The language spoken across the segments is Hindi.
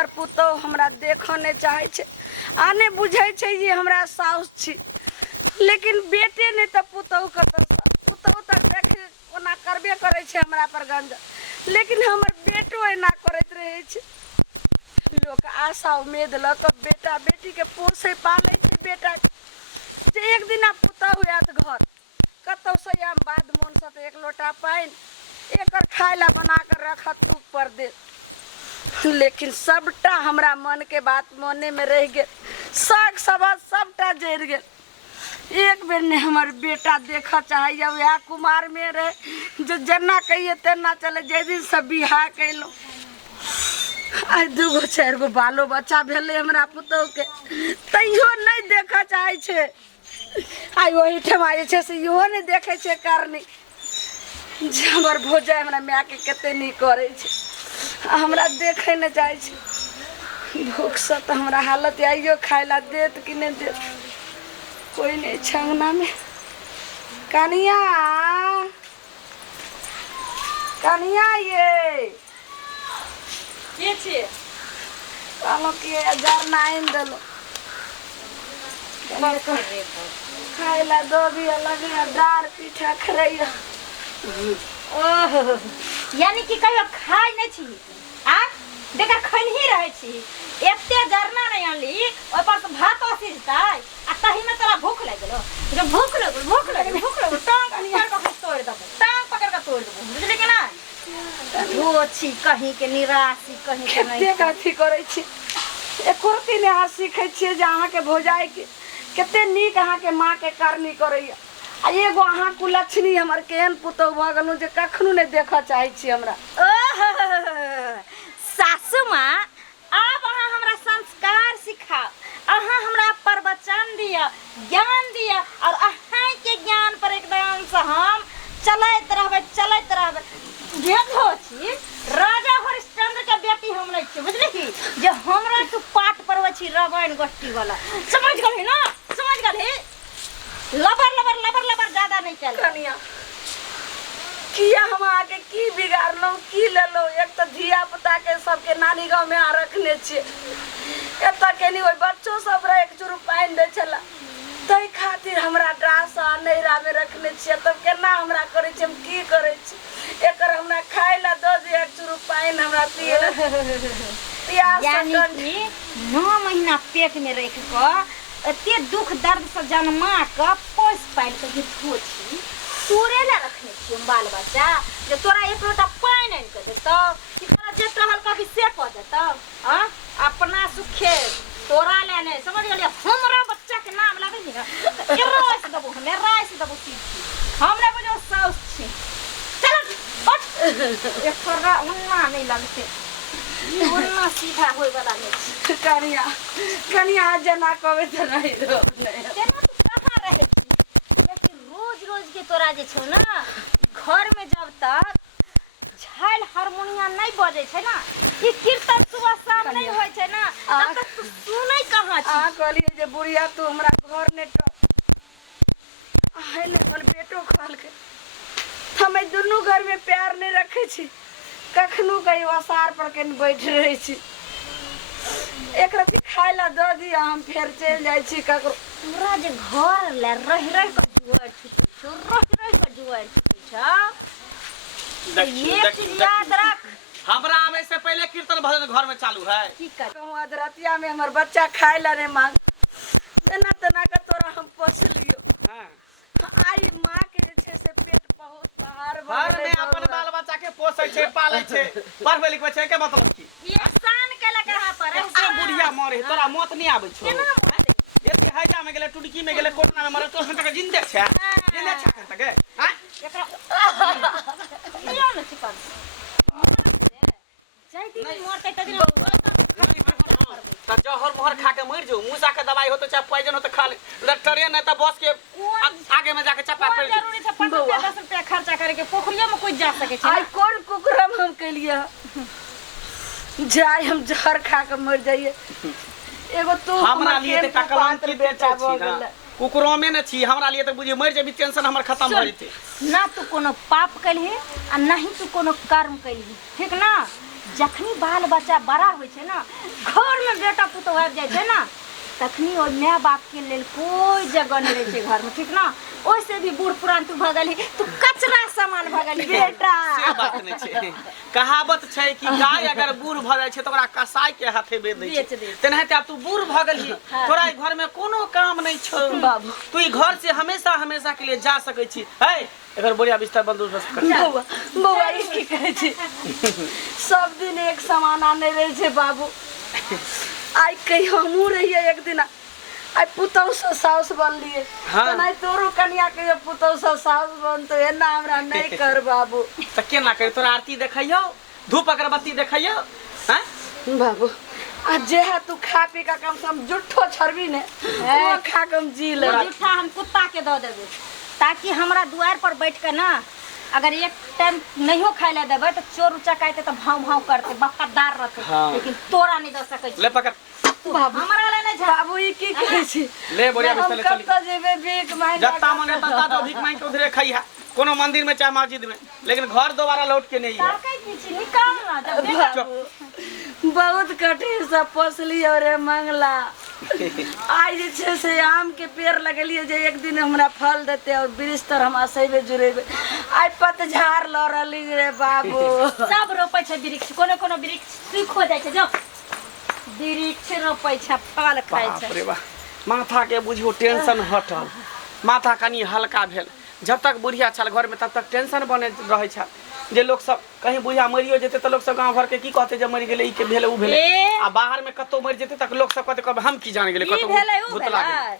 हमर पुतौ हमरा देखो नहीं चाहे छे आने बुझे छे ये हमरा साउस छी लेकिन बेटे ने तो पुतौ के पुतौ तक देखे ओना करबे करे छे हमरा पर गंज लेकिन हमर बेटो एना करत रहे छे लोग आशा उम्मीद ल के बेटा बेटी के पोसे पाले छे बेटा जे एक दिन पुतौ आत घर कतौ से हम बाद मन से एक लोटा पानी एकर खायला बना कर रखा तू पर दे लेकिन सबटा हमरा मन के बात मने में रह गए साग सब्ज सबटा जर गए एक बेर ने हमर बेटा देखा चाहिए वह कुमार में रहे जो जना कहिए तेना चले जे दिन सब बिहा कैलो आज दूगो चार गो बालो बच्चा भेले हमरा पुतौ के तैयो नहीं देखा चाहे छे आई वही ठमा जे छे से इहो नहीं देखे छे करनी जे हमर भोजा हमरा माय के कते नहीं करे छे हमरा देखे न जाय छे भूख से तो हमरा हालत आइयो खाइला देत कि नहीं देत कोई नहीं छंगना में कनिया कनिया ये छे कालो के हजार नाइन दलो खाइला दो भी अलग दार पीठा खरैया ओह यानी कि कहियो खाई नहीं छी आ देखा खैन ही रहे छी एते जरना नहीं आनली ओय पर से भात ओसिजताई आ तही में तोरा भूख लाग गेलो जब भूख लगल टांग पकड़ के तोड़ दबो टांग पकड़ के तोड़ दबो बुझली कि ना वो छी कहीं के निराशी कहीं के नहीं कते काफी करे छी एकोरती ने आ सीखे छी जे अहाँ के भोजाई के कते नीक अहाँ के मां के करनी करैया आ एगो अहाँ कुलक्षणी हमर केहन पुतौ भ गेलु जे कखनो नहीं देखा चाहे छी हमरा सासू माँ अब अहाँ हमरा संस्कार सिखाओ अहाँ हमरा प्रवचन दिया ज्ञान दिया और अहाँ के ज्ञान पर एकदम से हम चलैत रहबै देखो छी राजा हरिश्चंद्र के बेटी हम नहीं छी बुझली की जे हमरा तू पाठ पढ़बै छी रामायण गोष्ठी वाला समझ गली ना समझ गली लबर ज्यादा नहीं चल कनिया किया हम आके की बिगाड़लो की लेलो एक तो धिया पुता के सबके नानी गांव में आ रखने छिए एता के नहीं ओइ बच्चो सब रे एक चुरु पाइन दे छला तै खातिर हमरा डासा नैरा में रखने छिए तब केना हमरा करे छी हम की करे छी एकर हमरा खाइला दो जे एक चुरु पाइन हमरा पिए प्यास यानी कि 9 महीना पेट में रख के एते दुख दर्द से जन्मा के पोस पाल के हिथो छी तोरे ले रखने छी बाल बच्चा जे तोरा एक लोटा पानी आन के देतो कि तोरा जे रहल कभी से क देतो हां अपना सुखे तोरा ले नहीं समझ गेलिए हमरा बच्चा के नाम लागे छी ना राइस दबो सीधी हमरा बजो साउस छी चल बट एक फरा उन्ना नहीं लगते उन्ना सीधा होय वाला नहीं कनिया जना कबे त नहीं रो नहीं केना तू कहां रहे छी लेकिन रोज के तोरा जे छौ ना घर में जब तक झाल हारमोनियम नहीं बजे छै ना ई कीर्तन सुबह शाम नहीं होय छै ना तब तक तू सुनै कहां छी आ कहलिए जे बुढ़िया तू हमरा घर ने आइले अपन बेटो खाल के हमें दोनों घर में प्यार नहीं रखे छी कखनो कहीं वसार पर के बैठ रहे छी एक रति खाइला द दिया हम फिर चल जाय छी ककरो पूरा जे घर ले रह के जुआर छुटै छौ रह के जुआर छुटै छौ ये चीज याद रख हमरा आवे से पहले कीर्तन भजन घर में चालू है की कर कहूं अधरतिया में हमर बच्चा खाइला नहीं मांग तना के तोरा हम पोस लियो हां आई मां के जे छे से पेट बहुत बाहर घर में अपन बाल बच्चा के पोसै छै पालै छै पढ़बै लिखबै छै के मतलब की ये सान केला कहां पर ऐसे बुढ़िया मरे तोरा मौत नहीं आबै छौ केना मरते एते हैजा में गेले टुडकी में गेले कोटना में मरे तो हम तक जिंदे छै जिंदे छै कर तके हां एकरा लियो न चिपन जय दिन मरते त दिन त जहर मोहर खा के मर जो मूसा के दवाई हो तो चाहे पॉइजन हो तो खा ले ट्रेन है त बस के आगे में जाके चपा पड़ जरूरी छै 5 रुपया 10 रुपया खर्चा करे के पोखरिया में कोई जा सके छै आई कौन कुकरम हम के लिए जाय हम जहर खा के मर जाइए एगो तू हमरा लिए त कलम के बेटा छी ना कुकरो में न छी हमरा लिए त बुझी मर जेबी टेंशन हमर खत्म भ जते ना तू कोनो पाप कलही आ नहीं तू कोनो कर्म कलही ठीक ना जखनी बाल बच्चा बड़ा होइ छै ना घर में बेटा पुतौह आबि जाइ छै ना तखनी ओ माय बाप के लेल कोई जगह नहीं रहे छै घर में ठीक ना ओइसे भी बूढ़ पुरान तू भगली तू कचरा सामान भगली बेटा से बात नहीं छै कहावत छै कि गाय अगर बूढ़ भ जाय छै त ओकरा कसाई के हाथे बेच दै छै तेनाहिते अब तू बूढ़ भ गेलही तोरा ई घर में कोनो काम नहीं छौ बाबू तू ई घर से हमेशा हमेशा के लिए जा सकै छी है एकर बढ़िया बिस्तर बंदोबस्त कर बौआ बौआ ई की कहै छै सब दिन एक समान आने रहे छै बाबू आई कहीं हमू रहिए एक दिन आई पुतौ से साउस बनलिए हाँ। तो नहीं तोरो कन्या के पुतौ से साउस बनतो एना हमरा नहीं कर बाबू त केना करे तोरा आरती देखैयो धूप अगरबत्ती देखैयो हैं बाबू आ जे है तू खा पी का कम से कम जुठो छरबी ने वो खा कम जी ले वो जूठा हम कुत्ता के दे देबे ताकि हमरा द्वार पर बैठ के ना अगर एक टाइम नहीं खाए ला देबे तो चोर उचकाइते तो भाव भाव करते वफादार रहते हाँ। लेकिन तोरा नहीं दे सकै छी ले पकड़ बाबू हमरा ले नहीं बाबू ई की कहै छी ले बढ़िया हम बिस्तर ले कब चली तक जेबे भीख मांग जत्ता मने तत्ता तो भीख मांग के उधरे खइहा कोनो मंदिर में चाहे मस्जिद में लेकिन घर दोबारा लौट के नहीं है ताकै पीछे निकाल ना जब देखा बाबू बहुत कठिन से पोसली और मंगला आज जे छै से आम के पेड़ लगलिए जे एक दिन हमरा फल देते और वृक्ष तर हम असैबे जुड़ेबे आई पतझार ल रहली रे बाबू सब रोपै छै वृक्ष कोनो कोनो वृक्ष सूख हो जाइ छै जो वृक्ष रोपै छै फल खाइ बाप छै रे बा माथा के बुझियो टेंशन हटल माथा कनी हल्का भेल जब तक बुढ़िया छल घर में तब तक टेंशन बने रहे छल जे लोग सब कहीं बुढ़िया मरियो जेते त लोग सब गांव घर के की कहते जे मरि गेले ई के भेले उ भेले ए आ बाहर में कतो मरि जेते तक लोग सब कहते कब हम की जान गेले ई कतो भेलै उ भुतला गेले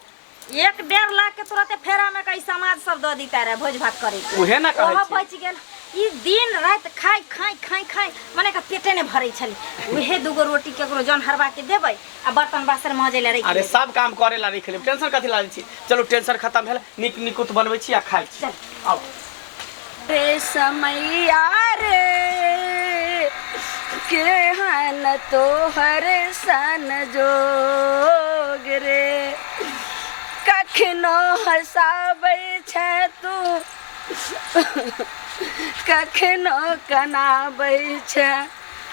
भेलै 1.5 लाख के तुरंत फेरा में कई समाज सब द दीता रे भोज भात करे के उहे ना कहै ओहो छी बच गेल ई दिन रात खाई खाई खाई खाई माने का पेटे ने भरै छले उहे दुगो रोटी केकरो जन हरवा के देबै आ बर्तन बासन माजे ले अरे रखि सब काम करे ला रख ले टेंशन कथि ला छी चलो टेंशन खत्म भेल निक निकुत बनबै छी आ खाइ छी चल आओ रे समैया रे केहन तोहर सन जोग रे कखनो हंसाबै छै तू कखनो कनाबै छै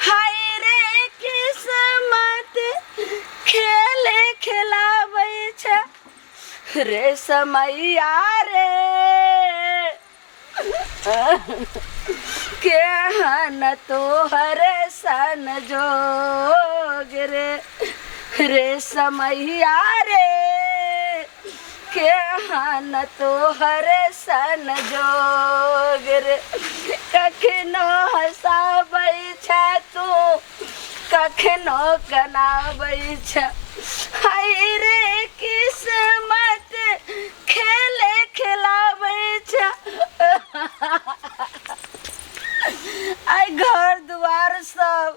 हाय रे किस्मत खेले खिलाबै छै रे समैया रे केहन तोहर सन जोग रे रे समैया रे केहन तोहर सन जोग रे कखनो हंसाबै छै तू कखनो कनाबै छै हाय रे किस्मत खेले खिलाबै छै आई घर दुआर सब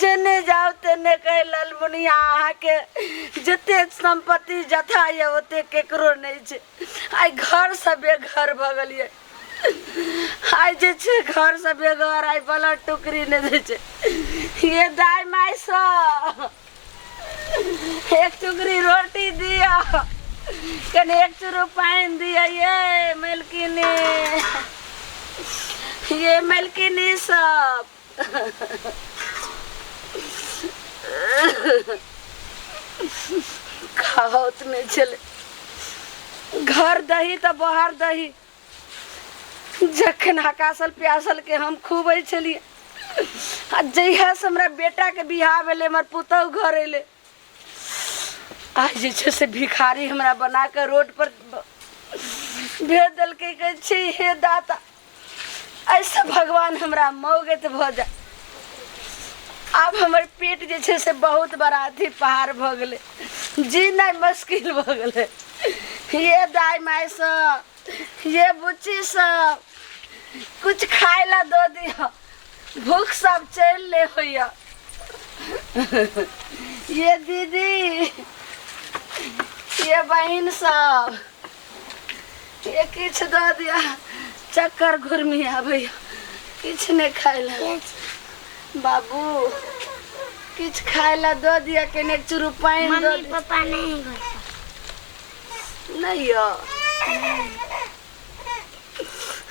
जने जाओ तेने कह ललमुनिया अहाँ के जते संपत्ति जथा ये ओते केकरो नहीं छै आई घर सब बेघर भ गेलिए आई जे छै घर सब बेघर आई बला टुकड़ी ने दे छै ये दाई माई सा एक टुकड़ी रोटी दिया कने एक चुरू पानी दिया ये मलकिनी सब खाओत नहीं चले घर दही तो बाहर दही जखन हकासल प्यासल के हम खूबे छलिए आ जहिया से हमरा बेटा के बियाह भेले हमर पुतौ घर एले आज जे छै से भिखारी हमरा बना के रोड पर भेज दल के कहै छी हे दाता ऐसा भगवान हमरा मौगत भ जा अब हमर पेट जे छै से बहुत बड़ा अथी पहाड़ भ गेले जीना मुश्किल भ गेले ये दाई माई सब ये बुच्ची सब कुछ खाए ला दो दिया भूख सब चल ले होइया ये दीदी ये बहन सब ये किछ दो दिया चक्कर घुरमी आबैया किछ नहीं खाए ला बाबू किछ खाए ला दो दिया कने चुरू पानी दो मम्मी पापा नहीं घर नहीं यो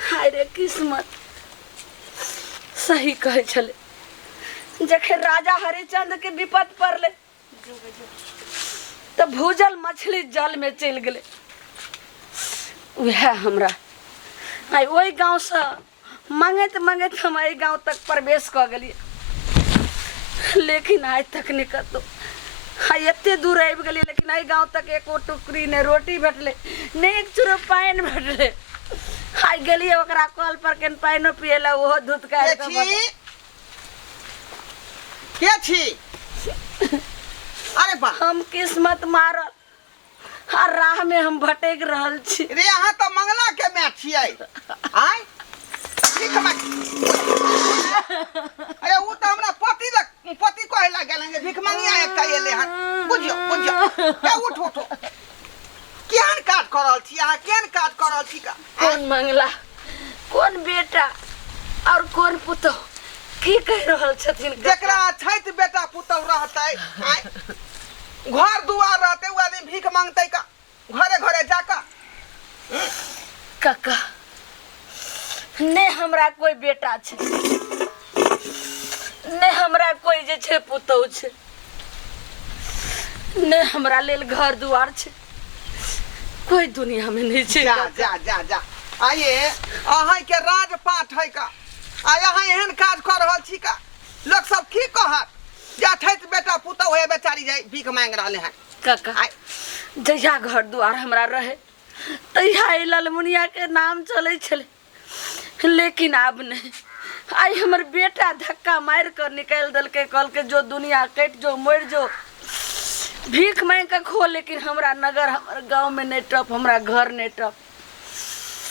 हाय रे किस्मत सही कहे छले जखे राजा हरिचंद्र के विपद पड़ले तो भूजल मछली जल में चल गए। वह हमरा आई वही गांव से मांगत मांगत हम आई गांव तक प्रवेश कर गलिए, लेकिन आज तक नहीं कतो आई एते दूर आबि गलिए, लेकिन आई गांव तक एको टुकड़ी ने रोटी भेटले ने एक चुरो पानी भेटले। आई गेलिए ओकरा कल पर के पानी पिएला ओहो दूध का के छी? अरे बा हम किस्मत मारल हर राह में हम भटक रहल छी। रे यहाँ तो मंगला के मैच छियै आय ठीक मांग। अरे वो तो हमरा पति कहे ला गेलन जे भिख मांगिया एकटा एले हन। बुझियो के उठ केहन काज कर रहल छी अहाँ? केहन काज कर रहल छी का? कौन मंगला, कौन बेटा और कौन पुतो की कह रहल छथिन? जेकरा छैत बेटा पुतौ रहतै आय घर दुआर रहते वो आदमी भीख मांगते का घरे घरे जाकर? काका ने हमरा कोई बेटा छे ने हमरा कोई जे छे पुतौ छे ने हमरा लेल घर दुआर छे, कोई दुनिया में नहीं छे। जा जा जा जा आइए अहाँ के राजपाट है का आ यहाँ एहन काज कर रहल छी का? लोग सब की कहत जा छैत बेटा पुतौ है बेचारी जाय भीख मांग रहले हैं। काका जहिया घर दुआर हमरा रहे तहिया ई ललमुनिया के नाम चले छले, लेकिन अब नहीं। आई हमर बेटा धक्का मार कर निकाल दल के कल के जो दुनिया कट जो मर जो भीख मांग के खो, लेकिन हमरा नगर हमर गांव में नहीं टप, हमरा घर नहीं टप।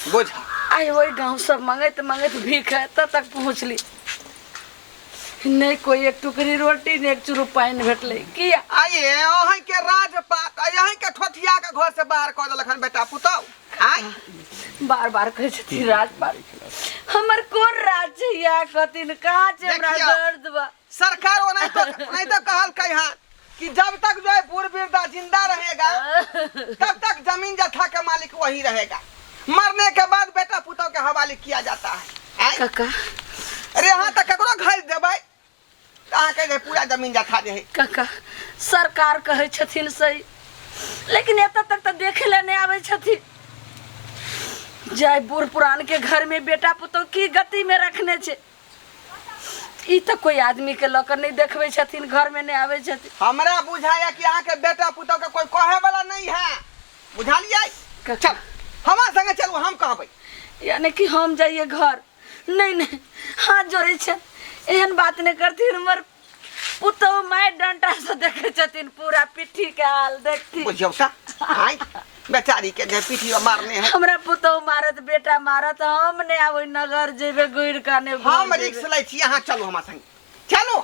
बुझ आई वही गांव सब मंगत मंगत भीख है तक पहुँचली, नहीं कोई एक टुकड़ी रोटी नहीं एक चुरू पानी भेटले। किया आइए अहाँ के राजपाट यहाँ के ठोठिया के घर से बाहर कर देलखन बेटा पुतौ आय बार बार कहे छथिन राजपाट, हमर कोन राज छै या कथिन कहाँ छै हमरा दर्द बा? सरकार नहीं तो कहल कहा कि जब तक जो है बूढ़ वृद्धा जिंदा रहेगा तब तक जमीन जथा के मालिक वही रहेगा, मरने के बाद बेटा पुतौ के हवाले किया जाता है। काका अरे यहाँ तक ककरो घर देबै अहाँ के पूरा जमीन जथा दे है। काका सरकार कहे छथिन सही, लेकिन एत तक तो देखे ले नहीं आवे छथिन। जाय बूढ़ पुरान के घर में बेटा पुतौ की गति में रखने छे, ई तो कोई आदमी के लकर नहीं देखबे छथिन, घर में नहीं आवे छथिन। हमरा बुझाया कि अहाँ के बेटा पुतौ के कोई कहे वाला नहीं है, बुझालिए? चल हमार संगे चलू, हम कहबै। यानी कि हम जाइए घर? नहीं नहीं हाथ जोड़े छे, एहन बात नहीं करथिन। हमर पुतौ माय डंटा से देखे छथिन पूरा पिट्ठी के हाल देखती। बुझियो सा आय बेचारी के जे पिठी मारने है। हमरा पुतौ मारत बेटा मारत, हम ने आवे नगर जेबे गुड़ काने हम रिक्स लै छी, अहाँ चलू हमार संगे चलू।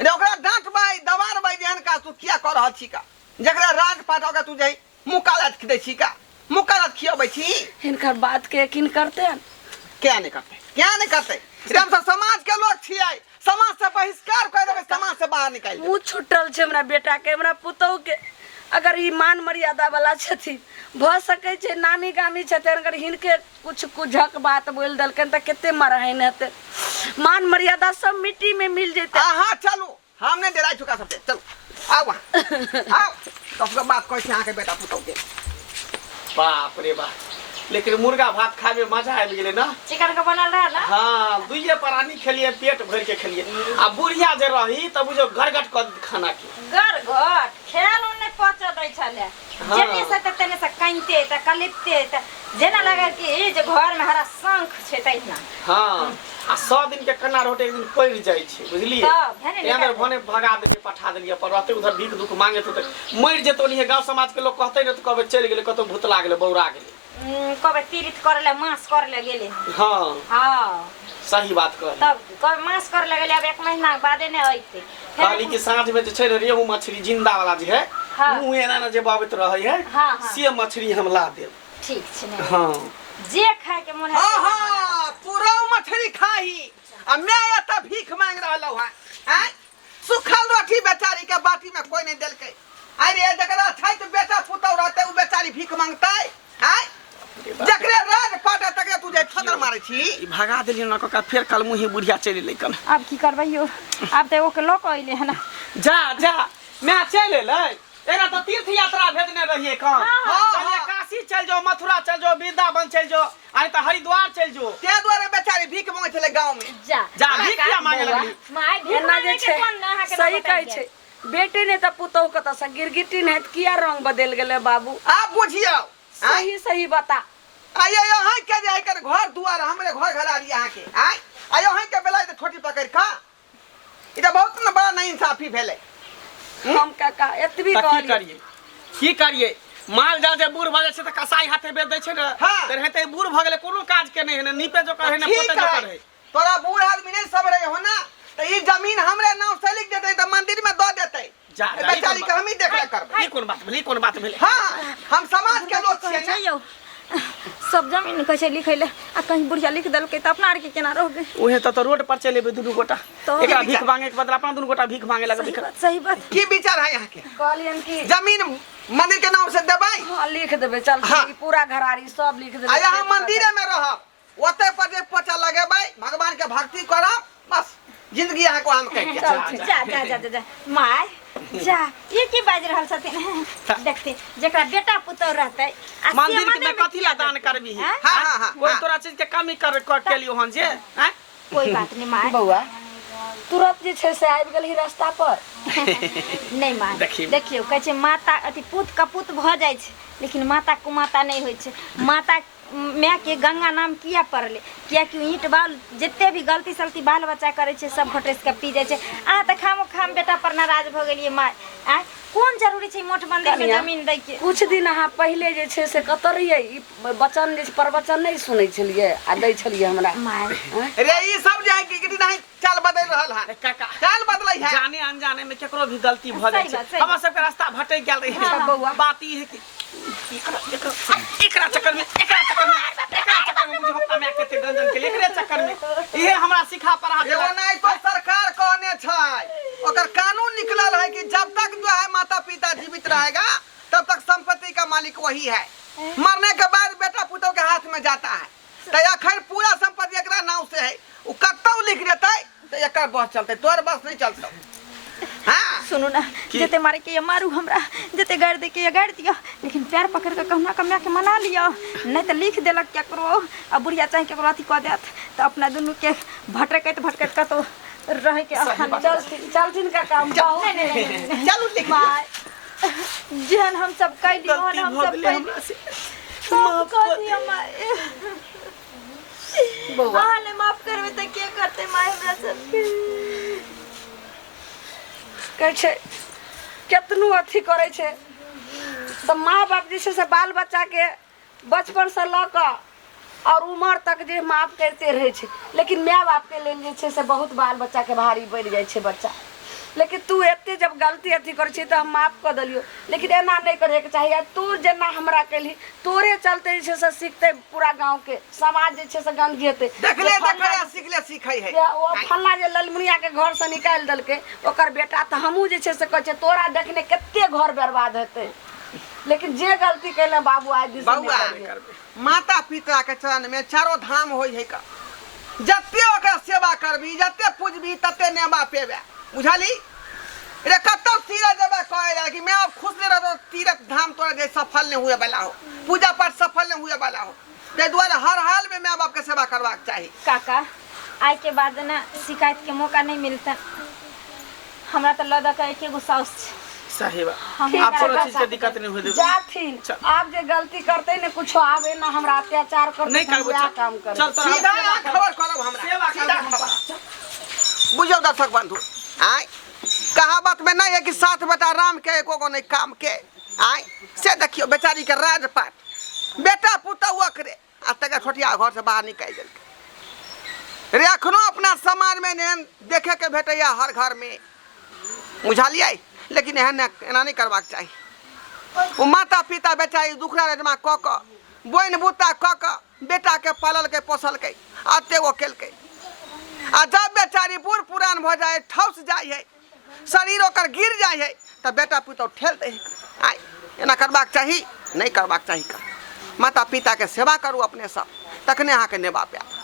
रे ओकरा डांटबै दबारबै जेहन का तू किया कर रहल छी का? जकरा राजपाट होगा तू जे मुकालत खिदै छी का? मुकालत खियाबै छी? इनकर बात के यकीन करते हैं? क्या नहीं करते? क्या नहीं करते? हम सब समाज के लोग छियै, समाज से बहिष्कार कर देबै, समाज से बाहर निकाल देबै। मुँह छुटल छे हमरा बेटा के, हमरा पुतौ के। अगर ई मान मर्यादा वाला छथिन भ सकै छे, नामी गामी छथिन, अगर हिनके कुछ कुझक बात बोल दलकन त केते मरहन हेते, मान मर्यादा सब मिट्टी में मिल जेते। हाँ चलू, हमने डराई चुका सबसे, चलो आओ आओ सबके बात कहै छी अहाँ के बेटा पुतौ के। बाप रे बाप, लेकिन मुर्गा भात खाए में मजा आबि गेलै ना। चिकन का बनल रहा ना? हाँ दुइये प्राणी खेलिए, पेट भर के खेलिए। आ बुढ़िया जे रही तब बुझो गरगट क खाना के गरगट खेल उन्ने पच दै छले। हाँ। जेने से तेने से काइते त कलिपते त जेना लगे कि जे घर में हरा शंख छै तैना। हाँ आ 100 दिन के कन्ना रोटे एक दिन पड़ जाय छै, बुझलिए? तब भने एमर भने भगा देके पठा देलिए, पर रहते उधर भीख दुख मांगे तो मर जेतो नहीं। गांव समाज के लोग कहते न तो कहबे चल गेले, कतो भूतला गेले, बौरा गेले, कबे तीरित करले मांस करले गेले। हाँ हाँ सही बात कह। तब कबे मांस करले गेले, अब 1 महीना बादे ने आइते। कहली कि साँझ में जे छै रेहू मछली जिंदा वाला जे है हाँ। उ एना न जे बाबत रहै है, हाँ, हाँ। से मछली हम ला देब। ठीक छै ने। हाँ जे खाए के मन है हाँ हाँ पूरा मछली खाही आ मैं एता भीख मांग रहलौ है। हैं सुखल रोटी बेचारी के बाटी में कोई नहीं देलकै। अरे जकरा छै त बेटा पुतौ रहते उ बेचारी भीख मांगतै। हैं जकरे राज पाटा तकरे तू जे ठोकर मारै छी ई भगा देलियै ना कका फेर कल मुही बुढ़िया चलि एलै कन अब की करबै यो अब तो ओके लोक अइले है ना जा जा मैं चल एलै एना तो तीर्थ यात्रा भेजने रहिए कन चलिए काशी चल जाओ मथुरा चल जाओ वृंदावन चल जाओ आई तो हरिद्वार चल जाओ ते द्वारे बेचारी भीख मांगै छले गांव में जा जा भीख किया मांगे लगली माय भी एना जे छै सही कहै छै बेटे ने त पुतहु के त गिरगिटी ने किया रंग बदल गेले बाबू आप बुझियो सही सही बता आयो यो हां के जाय कर घर दुआर हमरे घर घला दिया अहाँ के आयो हां के बेला त छोटी पकड़ खा ई त बहुत न बड़ा नहीं इंसाफी भेले हम काका एतबी की करिए माल जाल जे बूढ़ भऽ जाइ छै त कसाई हाथे बेच दै छै न हाँ। तर हेते बूढ़ भऽ गेले कोनो काज के नहीं है न नीपे जो करे न पोते जो करे तोरा बूढ़ आदमी नहीं सब रहे हो ना त ई जमीन हमरे नाम से लिख देते त मंदिर में दे देते जा बेचारी के हम ही देख ले करब ई कोन बात भेलै हां हम समाज के लोग छियै ना यौ सब जमीन कैसे लिखैले आ कहीं बुढ़िया लिख देलकै त अपना आर के केना रहबे ओहे त रोड पर चलेबे दुनू गोटा तो एकरा भीख मांगे के बदला अपना दुनू गोटा भीख मांगे लगबे सही बात की विचार है यहाँ के कहलियन कि जमीन मंदिर के नाम से देबै हाँ लिख देबे चल हाँ। ई पूरा घरारी सब लिख देबे आ यहाँ मंदिर में रहब ओते पर जे पोछा लगेबै भगवान के भक्ति करब बस जिंदगी यहाँ को हम कह जा माय जा ये की बाज रहल छथिन देखते जेकरा बेटा पुतौ रहतै आ मंदिर के कथि ला दान करबी हाँ? हाँ। कोई तोरा चीज के कमी कर के लियो हन जे हैं कोई बात नहीं माय बउआ तुरंत जे छै से आबि गेलही रास्ता पर नहीं माय देखियो कहै छै माता अथी पुत कपूत भ जाइ छै लेकिन माता कुमाता नहीं होइ छै माता माँ के गंगा नाम किया पड़ले किया कि ईंट बाल जितने भी गलती सलती बाल बच्चा करे छे सब घटेस के पी जाय छे आ त खाम बेटा पर नाराज भ गेलिए माय आ कौन जरूरी छे मोट मंदिर में जमीन दै के कुछ दिन अहाँ पहले जे छै से कत रहिए ई वचन जे प्रवचन नहीं सुनै छलिए आ दै छलिए हमरा माय रे ई सब जे है कि नहीं चाल बदल रहल है काका चाल बदलै है जाने अनजाने में केकरो भी गलती भ जाय सही बात, छै सही हमरा सब के रास्ता भटक गेल रही बउआ। बात ई है कि एकरा चक्कर में बुझो हमरा कते गंजन के एकरे चक्कर में इहे हमरा सिखा पढ़ा एगो देला नहीं तो सरकार कहने छै ओकर कानून निकलल है कि जब तक जो है माता पिता जीवित रहेगा तब तक संपत्ति का मालिक वही है मरने के बाद बेटा पुतों के हाथ में जाता है तो अखन पूरा संपत्ति एकरा नाम से है उ कतौ लिख देते तो एकर बस चलते तोर बस नहीं चलतो हां सुनो ना जते मारे के मारू हमरा जते गाड़ दे के गाड़ दियो लेकिन पैर पकड़ के कहना कमिया के मना लियो नहीं तो लिख देलक केकरो आ बुढ़िया चाहे केकरो अथी क देत तो अपना दुनू के भटकत तो रहे के आसान चलथिन का काम बहुत नहीं चलू लिख माय जहन हम सब कह दियो हम सब कह सब कह दियो माय बउआ हाले माफ करबे त के करते माय हमरा सब कहै छै केतनो अथी करे छै तो माँ बाप जे छै से बाल बच्चा के बचपन से ल क और उम्र तक जे माफ करते रहे छै लेकिन माँ बाप के लेल जे छै से बहुत बाल बच्चा के भारी बढ़ जाय छै बच्चा लेकिन तू एते जब गलती अथी करे छी तो हम माफ कर दलियो लेकिन एना नहीं करे के चाहिए तू जेना हमरा कहली तोरे चलते जे छै से सीखते पूरा गांव के समाज जे छै से गंदगी हेते देखले सीखले सीखै है ओ फल्ला जे ललमुनिया के घर से निकाल दलके ओकर बेटा तो हमहू जे छै से कहै छै तोरा देखने कते घर बर्बाद हेते लेकिन जे गलती कैले बाबू आज दिन बउआ माता पिता के चरण में चारों धाम होई है का जते ओकर सेवा करबी जते पूजबी तते नेमा पेबे बुझाली रे कतौ तीरथ देबे कहे कि मैं अब खुश नहीं रहो तीरथ धाम तोरा जे सफल नहीं हुए वाला हो पूजा पाठ सफल नहीं हुए वाला हो ते द्वारा हर हाल में माँ बाप के सेवा करवाक चाहिए काका आज के बाद ना शिकायत के मौका नहीं मिलता हमरा तो लदा का एक एगो साउस सही बात हम आप कोनो चीज के दिक्कत नहीं होई दे जाथिन आप जे गलती करते ने कुछ आवे ना हमरा अत्याचार करते नहीं करबो हम काम कर चल तोरा सीधा खबर करब हमरा सेवा सीधा करब। खबर बुझो दर्शक बंधु आय कहावत में नहीं है कि साथ बेटा राम के एको गो नहीं काम के आय से देखियो बेचारी के राजपाट बेटा पुतौआ करे आ तक छोटिया घर से बाहर निकाल देलकै रे अखनो अपना समाज में एहन देखे के भेटैया हर घर में बुझलियै लेकिन एहन एना नहीं करबाक चाहिए वो माता पिता बेचारी दुखड़ा रेजमा क क बोइन बुता क क बेटा के पालल के पोसल के अते गो केलकै आ जब बेचारी बूढ़ पुरान भ जाए ठौस जाए है शरीर ओकर गिर जाए है तब बेटा पुतौ ठेल दे है आय एना करबाक चाही नहीं करबाक चाही का माता पिता के सेवा करू अपने सब, तखने अहाँके नेबा पायब।